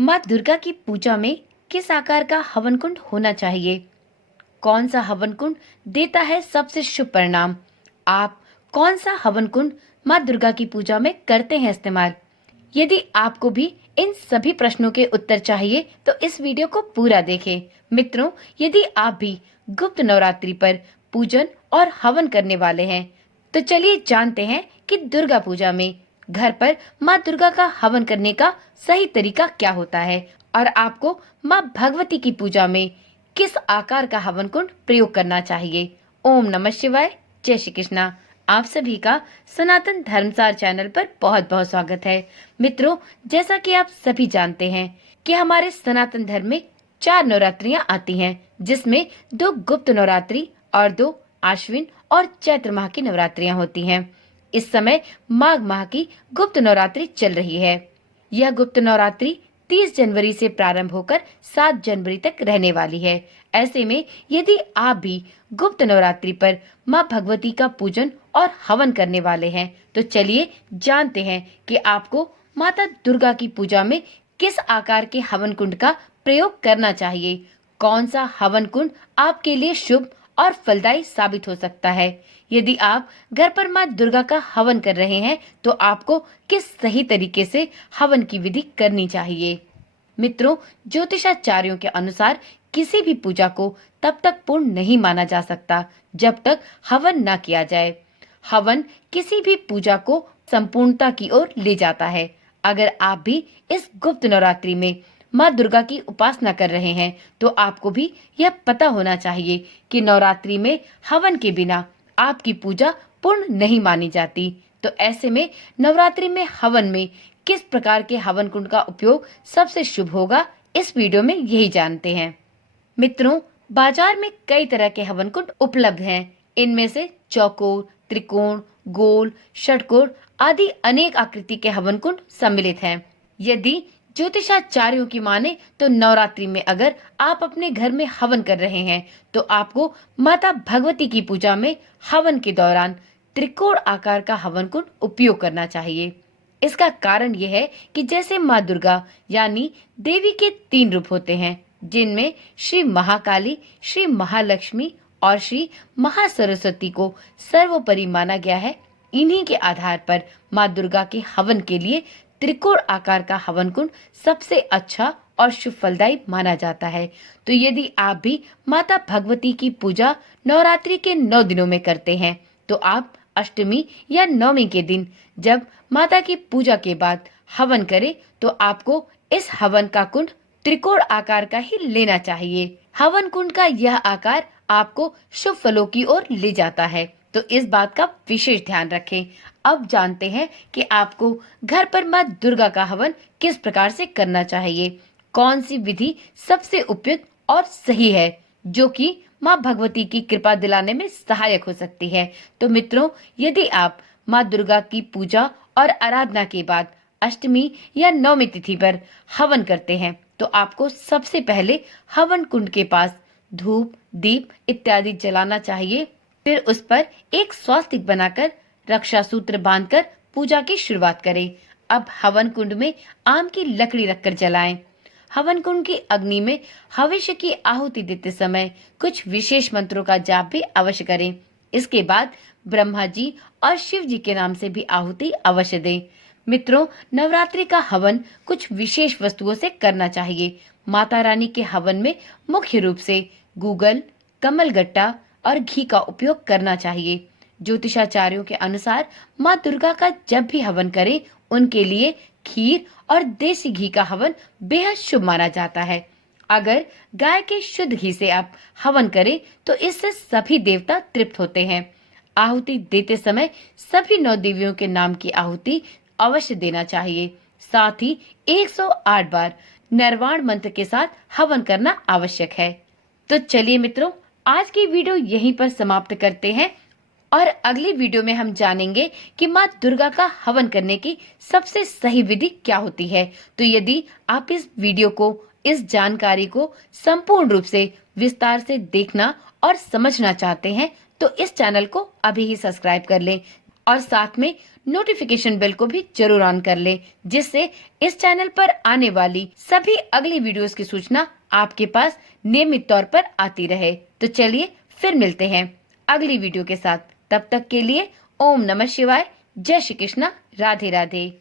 माँ दुर्गा की पूजा में किस आकार का हवन कुंड होना चाहिए? कौन सा हवन कुंड देता है सबसे शुभ परिणाम? आप कौन सा हवन कुंड माँ दुर्गा की पूजा में करते हैं इस्तेमाल? यदि आपको भी इन सभी प्रश्नों के उत्तर चाहिए तो इस वीडियो को पूरा देखें। मित्रों, यदि आप भी गुप्त नवरात्रि पर पूजन और हवन करने वाले हैं तो चलिए जानते हैं कि दुर्गा पूजा में घर पर माँ दुर्गा का हवन करने का सही तरीका क्या होता है और आपको माँ भगवती की पूजा में किस आकार का हवन कुंड प्रयोग करना चाहिए। ओम नमः शिवाय। जय श्री कृष्णा। आप सभी का सनातन धर्मसार चैनल पर बहुत बहुत स्वागत है। मित्रों, जैसा कि आप सभी जानते हैं कि हमारे सनातन धर्म में 4 नवरात्रियां आती हैं, जिसमें 2 गुप्त नवरात्रि और 2 आश्विन और चैत्र माह की नवरात्रियां होती हैं। इस समय माघ माह की गुप्त नवरात्रि चल रही है। यह गुप्त नवरात्रि 30 जनवरी से प्रारंभ होकर 7 जनवरी तक रहने वाली है। ऐसे में यदि आप भी गुप्त नवरात्रि पर माँ भगवती का पूजन और हवन करने वाले हैं तो चलिए जानते हैं कि आपको माता दुर्गा की पूजा में किस आकार के हवन कुंड का प्रयोग करना चाहिए। कौन सा हवन कुंड आपके लिए शुभ और फलदायी साबित हो सकता है। यदि आप घर पर माँ दुर्गा का हवन कर रहे हैं तो आपको किस सही तरीके से हवन की विधि करनी चाहिए। मित्रों, ज्योतिषाचार्यों के अनुसार किसी भी पूजा को तब तक पूर्ण नहीं माना जा सकता जब तक हवन न किया जाए। हवन किसी भी पूजा को संपूर्णता की ओर ले जाता है। अगर आप भी इस गुप्त नवरात्रि में माँ दुर्गा की उपासना कर रहे हैं तो आपको भी यह पता होना चाहिए कि नवरात्रि में हवन के बिना आपकी पूजा पूर्ण नहीं मानी जाती। तो ऐसे में नवरात्रि में हवन में किस प्रकार के हवन कुंड का उपयोग सबसे शुभ होगा, इस वीडियो में यही जानते हैं। मित्रों, बाजार में कई तरह के हवन कुंड उपलब्ध हैं। इनमें से चौकोर, त्रिकोण, गोल, षटकोर आदि अनेक आकृति के हवन कुंड सम्मिलित हैं। यदि ज्योतिषाचार्यों की माने तो नवरात्रि में अगर आप अपने घर में हवन कर रहे हैं तो आपको माता भगवती की पूजा में हवन के दौरान त्रिकोण आकार का हवन कुंड उपयोग करना चाहिए। इसका कारण यह है कि जैसे माँ दुर्गा यानी देवी के 3 रूप होते हैं, जिनमें श्री महाकाली, श्री महालक्ष्मी और श्री महासरस्वती को सर्वोपरि माना गया है। इन्हीं के आधार पर माँ दुर्गा के हवन के लिए त्रिकोण आकार का हवन कुंड सबसे अच्छा और शुभ फलदायी माना जाता है। तो यदि आप भी माता भगवती की पूजा नवरात्रि के 9 दिनों में करते हैं तो आप अष्टमी या नवमी के दिन जब माता की पूजा के बाद हवन करें तो आपको इस हवन का कुंड त्रिकोण आकार का ही लेना चाहिए। हवन कुंड का यह आकार आपको शुभ फलों की ओर ले जाता है, तो इस बात का विशेष ध्यान रखें। अब जानते हैं कि आपको घर पर माँ दुर्गा का हवन किस प्रकार से करना चाहिए। कौन सी विधि सबसे उपयुक्त और सही है जो कि माँ भगवती की कृपा दिलाने में सहायक हो सकती है। तो मित्रों, यदि आप माँ दुर्गा की पूजा और आराधना के बाद अष्टमी या नवमी तिथि पर हवन करते हैं तो आपको सबसे पहले हवन कुंड के पास धूप, दीप इत्यादि जलाना चाहिए। फिर उस पर एक स्वास्तिक बनाकर रक्षा सूत्र बांधकर पूजा की शुरुआत करें। अब हवन कुंड में आम की लकड़ी रखकर जलाएं। हवन कुंड की अग्नि में हविष्य की आहुति देते समय कुछ विशेष मंत्रों का जाप भी अवश्य करें। इसके बाद ब्रह्मा जी और शिव जी के नाम से भी आहुति अवश्य दें। मित्रों, नवरात्रि का हवन कुछ विशेष वस्तुओं से करना चाहिए। माता रानी के हवन में मुख्य रूप से गूगल, कमलगट्टा और घी का उपयोग करना चाहिए। ज्योतिषाचार्यों के अनुसार माँ दुर्गा का जब भी हवन करें उनके लिए खीर और देसी घी का हवन बेहद शुभ माना जाता है। अगर गाय के शुद्ध घी से आप हवन करें तो इससे सभी देवता तृप्त होते हैं। आहुति देते समय सभी 9 देवियों के नाम की आहुति अवश्य देना चाहिए। साथ ही 108 बार नरवाण मंत्र के साथ हवन करना आवश्यक है। तो चलिए मित्रों, आज की वीडियो यहीं पर समाप्त करते हैं और अगली वीडियो में हम जानेंगे कि माँ दुर्गा का हवन करने की सबसे सही विधि क्या होती है। तो यदि आप इस वीडियो को, इस जानकारी को संपूर्ण रूप से विस्तार से देखना और समझना चाहते हैं तो इस चैनल को अभी ही सब्सक्राइब कर लें। और साथ में नोटिफिकेशन बेल को भी जरूर ऑन कर लें, जिससे इस चैनल पर आने वाली सभी अगली वीडियोस की सूचना आपके पास नियमित तौर पर आती रहे। तो चलिए फिर मिलते हैं अगली वीडियो के साथ। तब तक के लिए ओम नमः शिवाय, जय श्री कृष्णा, राधे राधे।